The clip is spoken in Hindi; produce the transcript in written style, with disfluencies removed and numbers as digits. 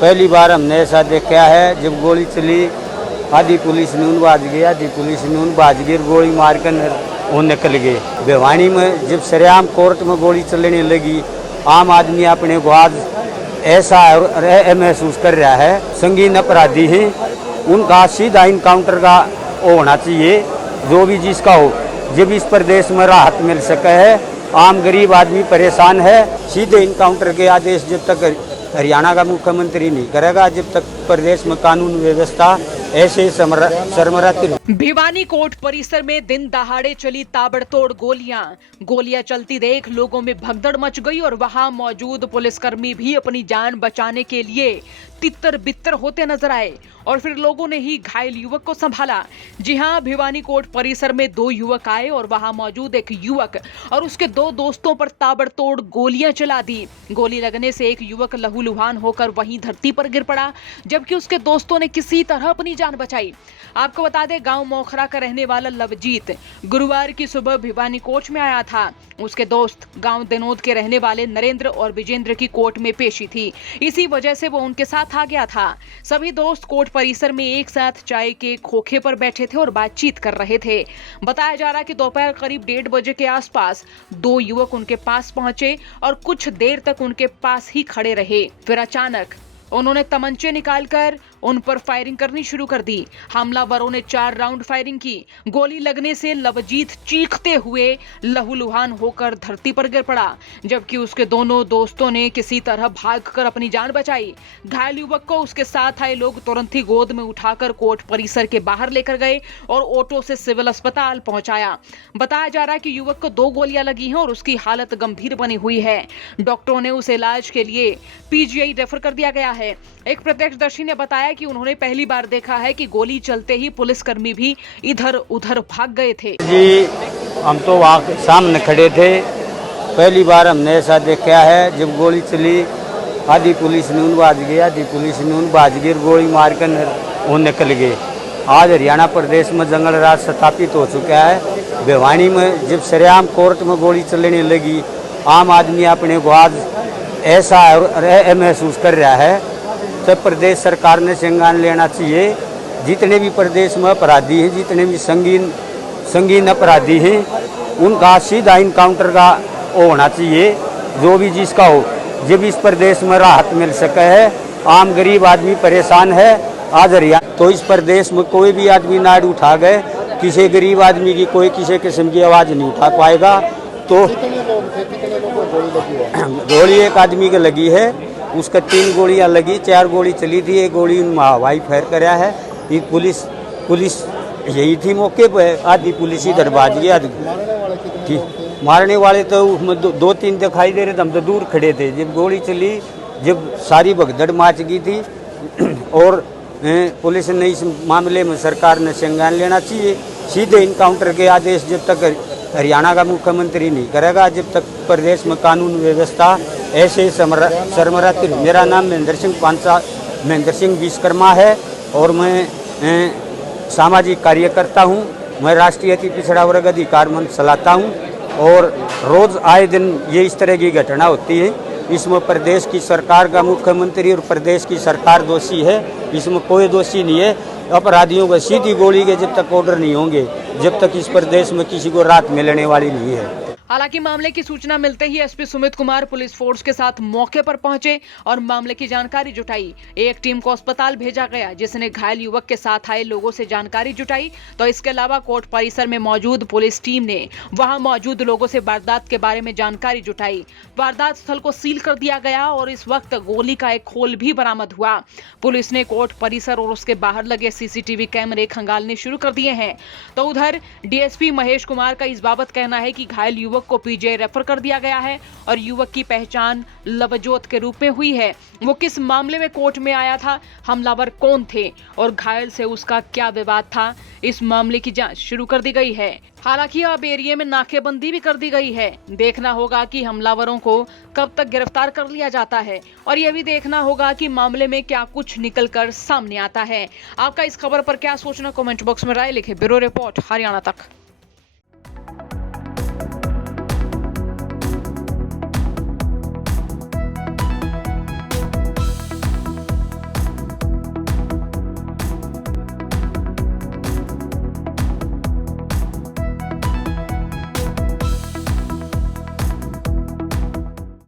पहली बार हमने ऐसा देखा है। जब गोली चली आधी पुलिस नून बाज गई, आधी पुलिस नून बाज गई, गोली मारकर वो निकल गए। भिवानी में जब सरेआम कोर्ट में गोली चलने लगी, आम आदमी अपने को आज ऐसा महसूस कर रहा है संगीन अपराधी हैं, उनका सीधा इनकाउंटर का वो होना चाहिए, जो भी जिसका हो। जब इस प्रदेश में राहत मिल सके है, आम गरीब आदमी परेशान है, सीधे इनकाउंटर के आदेश जब तक हरियाणा का मुख्यमंत्री नहीं करेगा, जब तक प्रदेश में कानून व्यवस्था ऐसे सरमराती। भिवानी कोर्ट परिसर में दिन दहाड़े चली ताबड़तोड़ गोलियां चलती देख लोगों में भगदड़ मच गई और वहां मौजूद पुलिसकर्मी भी अपनी जान बचाने के लिए तितर बितर होते नजर आए और फिर लोगों ने ही घायल युवक को संभाला। जी हां, भिवानी कोर्ट परिसर में 2 युवक आए और वहां मौजूद एक युवक और उसके 2 दोस्तों पर ताबड़तोड़ गोलियां चला दी। गोली लगने से एक युवक लहूलुहान होकर वहीं धरती पर गिर पड़ा, जबकि उसके दोस्तों ने किसी तरह अपनी जान बचाई। आपको बता दें, गांव मोखरा का रहने वाला लवजीत गुरुवार की सुबह भिवानी कोर्ट में आया था। उसके दोस्त गांव दिनोद के रहने वाले नरेंद्र और विजेंद्र की कोर्ट में पेशी थी, इसी वजह से वो उनके साथ आ गया था। सभी दोस्त कोर्ट परिसर में एक साथ चाय के खोखे पर बैठे थे और बातचीत कर रहे थे। बताया जा रहा कि दोपहर करीब 1:30 बजे के आसपास 2 युवक उनके पास पहुंचे और कुछ देर तक उनके पास ही खड़े रहे। फिर अचानक उन्होंने तमंचे निकालकर उन पर फायरिंग करनी शुरू कर दी। हमलावरों ने 4 राउंड फायरिंग की। गोली लगने से लवजीत चीखते हुए लहूलुहान होकर धरती पर गिर पड़ा, जबकि उसके दोनों दोस्तों ने किसी तरह भागकर अपनी जान बचाई। घायल युवक को उसके साथ आए लोग तुरंत ही गोद में उठाकर कोर्ट परिसर के बाहर लेकर गए और ऑटो से सिविल अस्पताल पहुंचाया। बताया जा रहा है कि युवक को 2 गोलियां लगी हैं और उसकी हालत गंभीर बनी हुई है। डॉक्टरों ने उसे इलाज के लिए पीजीआई रेफर कर दिया गया है। एक प्रत्यक्षदर्शी ने बताया कि उन्होंने पहली बार देखा है कि गोली चलते ही पुलिसकर्मी भी इधर उधर भाग गए थे। जी, हम तो वहाँ सामने खड़े थे। पहली बार हमने ऐसा देखा है। जब गोली चली आधी पुलिस नून बाज गई, आधी पुलिस नून बाज गई, गोली मारकर वो निकल गए। आज हरियाणा प्रदेश में जंगल राज स्थापित हो चुका है। भिवानी में जब सरेआम कोर्ट में गोली चलने लगी, आम आदमी अपने को आज ऐसा महसूस कर रहा है। तो प्रदेश सरकार ने संज्ञान लेना चाहिए। जितने भी प्रदेश में अपराधी हैं, जितने भी संगीन अपराधी हैं, उनका सीधा इनकाउंटर का वो होना चाहिए, जो भी जिसका हो। जब इस प्रदेश में राहत मिल सके है, आम गरीब आदमी परेशान है। आज हरियाणा तो इस प्रदेश में कोई भी आदमी नाड़ उठा गए, किसी गरीब आदमी की कोई किसी किस्म की आवाज़ नहीं उठा पाएगा। तो गोली एक आदमी की लगी है, उसका 3 गोलियां लगी, 4 गोली चली थी, एक गोली हवाई फायर कराया है। ये पुलिस यही थी मौके पर, आधी पुलिस इधर भाज गई, आधी मारने वाले तो उसमें 2-3 दिखाई दे रहे थे, हम तो दूर खड़े थे। जब गोली चली, जब सारी भगदड़ मच गई थी और पुलिस ने इस मामले में सरकार ने संज्ञान लेना चाहिए। सीधे इनकाउंटर के आदेश जब तक हरियाणा का मुख्यमंत्री नहीं करेगा, जब तक प्रदेश में कानून व्यवस्था ऐसे सरमराती। मेरा नाम महेंद्र सिंह विश्वकर्मा है और मैं सामाजिक कार्यकर्ता हूँ। मैं राष्ट्रीय अति पिछड़ा वर्ग अधिकार मंच चलाता हूँ और रोज आए दिन ये इस तरह की घटना होती है। इसमें प्रदेश की सरकार का मुख्यमंत्री और प्रदेश की सरकार दोषी है, इसमें कोई दोषी नहीं है। अपराधियों को सीधी गोली के जब तक ऑर्डर नहीं होंगे, जब तक इस प्रदेश में किसी को राहत मिलने वाली नहीं है। हालांकि मामले की सूचना मिलते ही SP Sumit Kumar police force के साथ मौके पर पहुंचे और मामले की जानकारी जुटाई। एक टीम को अस्पताल भेजा गया, जिसने घायल युवक के साथ आए लोगों से जानकारी जुटाई। तो इसके अलावा कोर्ट परिसर में मौजूद पुलिस टीम ने वहां मौजूद लोगों से वारदात के बारे में जानकारी जुटाई। वारदात स्थल को सील कर दिया गया और इस वक्त गोली का एक खोल भी बरामद हुआ। पुलिस ने कोर्ट परिसर और उसके बाहर लगे सीसीटीवी कैमरे खंगालने शुरू कर दिए हैं। तो उधर डीएसपी महेश कुमार का इस बाबत कहना है कि घायल युवक को पीजीआई रेफर कर दिया गया है और युवक की पहचान लवजोत के रूप में हुई है। वो किस मामले में कोर्ट में आया था, हमलावर कौन थे और घायल से उसका क्या विवाद था, इस मामले की जांच शुरू कर दी गई है। हालांकि अब एरिया में नाकेबंदी भी कर दी गई है। देखना होगा कि हमलावरों को कब तक गिरफ्तार कर लिया जाता है और यह भी देखना होगा कि मामले में क्या कुछ निकलकर सामने आता है। आपका इस खबर पर क्या सोचना, कमेंट बॉक्स में राय लिखें। ब्यूरो रिपोर्ट, हरियाणा तक।